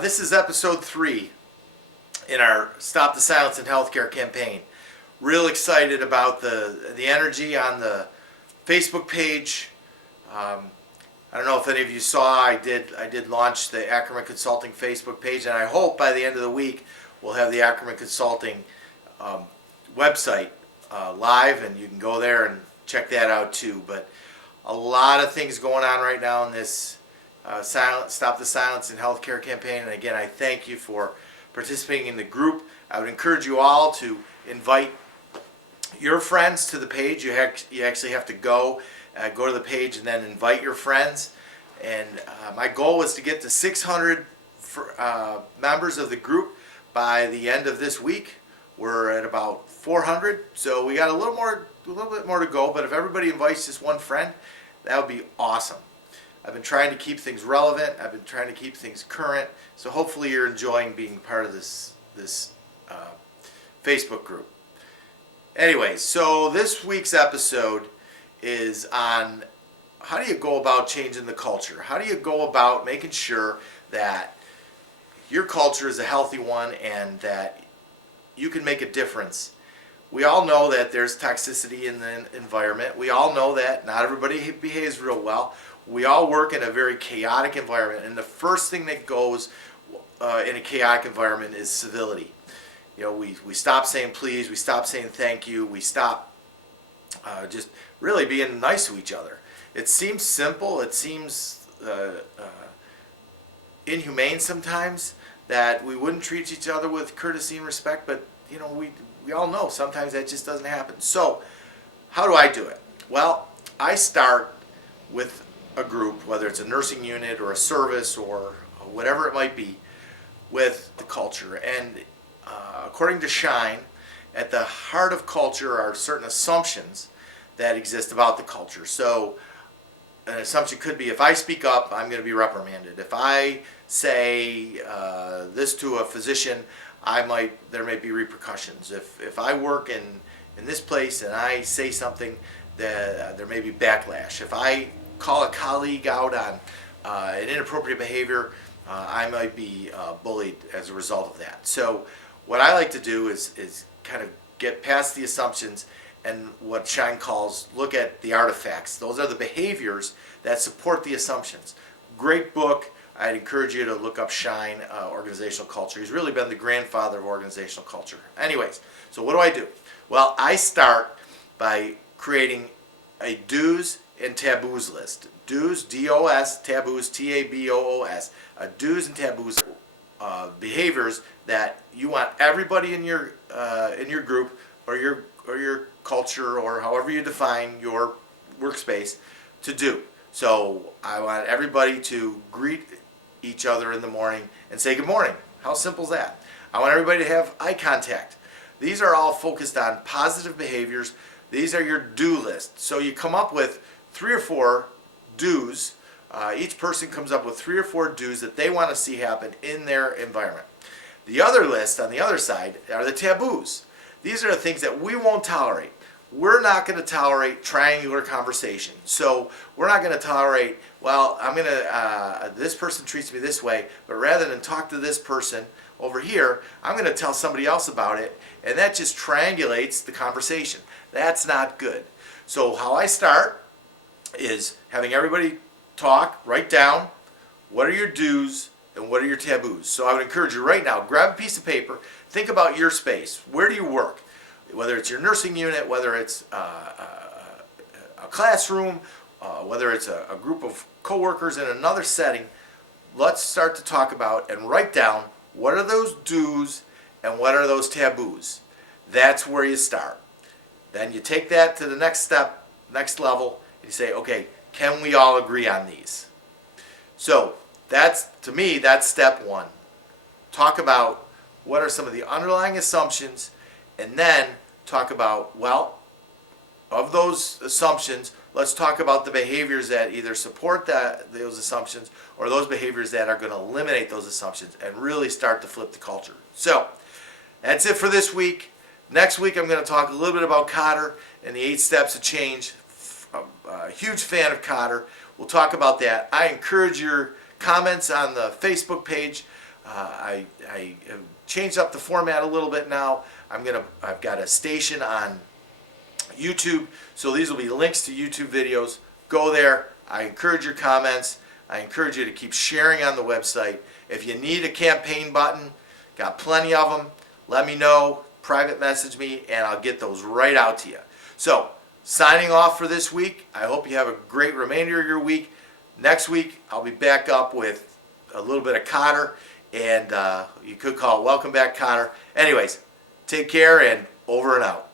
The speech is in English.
This is episode 3 in our Stop the Silence in Healthcare campaign. Real excited about the energy on the Facebook page. I don't know if any of you saw, I did launch the Ackerman Consulting Facebook page, and I hope by the end of the week we'll have the Ackerman Consulting website live, and you can go there and check that out too. But a lot of things going on right now in this Stop the Silence in Healthcare campaign, and again, I thank you for participating in the group. I would encourage you all to invite your friends to the page. You actually have to go to the page and then invite your friends. And my goal was to get to 600 members of the group by the end of this week. We're at about 400, so we got a little bit more to go. But if everybody invites just one friend, that would be awesome. I've been trying to keep things relevant. I've been trying to keep things current. So hopefully you're enjoying being part of this Facebook group. Anyway, so this week's episode is on how do you go about changing the culture? How do you go about making sure that your culture is a healthy one and that you can make a difference? We all know that there's toxicity in the environment. We all know that not everybody behaves real well. We all work in a very chaotic environment, and the first thing that goes in a chaotic environment is civility. You know, we stop saying please, we stop saying thank you, we stop just really being nice to each other. It seems simple, it seems inhumane sometimes that we wouldn't treat each other with courtesy and respect, but you know, we all know sometimes that just doesn't happen. So how do I do it? Well, I start with a group, whether it's a nursing unit or a service or whatever it might be, with the culture. And according to Shine, at the heart of culture are certain assumptions that exist about the culture. So an assumption could be, if I speak up, I'm going to be reprimanded. If I say this to a physician, there may be repercussions. If I work in this place and I say something, there may be backlash. If I call a colleague out on an inappropriate behavior, I might be bullied as a result of that. So what I like to do is kind of get past the assumptions and what Shine calls look at the artifacts. Those are the behaviors that support the assumptions. Great book. I'd encourage you to look up Shine, Organizational Culture. He's really been the grandfather of organizational culture. Anyways, so what do? Well, I start by creating a do's and taboos list. Do's, D-O-S, taboos, T-A-B-O-O-S. Do's and taboos are behaviors that you want everybody in your group or your culture or however you define your workspace to do. So I want everybody to greet each other in the morning and say good morning. How simple is that? I want everybody to have eye contact. These are all focused on positive behaviors. These are your do list. So you come up with 3 or 4 do's. Each person comes up with 3 or 4 do's that they want to see happen in their environment. The other list on the other side are the taboos. These are the things that we won't tolerate. We're not going to tolerate triangular conversation. So we're not going to tolerate, well, this person treats me this way, but rather than talk to this person over here, I'm going to tell somebody else about it, and that just triangulates the conversation. That's not good. So how I start is having everybody talk, write down what are your do's and what are your taboos. So I would encourage you right now, grab a piece of paper, think about your space. Where do you work? Whether it's your nursing unit, whether it's a classroom, whether it's a group of coworkers in another setting, let's start to talk about and write down what are those do's and what are those taboos. That's where you start. Then you take that to the next step, next level, and you say, okay, can we all agree on these? So to me, that's step 1. Talk about what are some of the underlying assumptions, and then talk about, well, of those assumptions, let's talk about the behaviors that either support those assumptions or those behaviors that are going to eliminate those assumptions and really start to flip the culture. So that's it for this week. Next week I'm going to talk a little bit about Cotter and the 8 steps of change. I'm a huge fan of Cotter. We'll talk about that. I encourage your comments on the Facebook page. I have changed up the format a little bit now. I've got a station on YouTube, so these will be links to YouTube videos. Go there. I encourage your comments. I encourage you to keep sharing on the website. If you need a campaign button, got plenty of them. Let me know. Private message me, and I'll get those right out to you. So, signing off for this week. I hope you have a great remainder of your week. Next week, I'll be back up with a little bit of Connor, and you could call it Welcome Back, Connor. Anyways, take care, and over and out.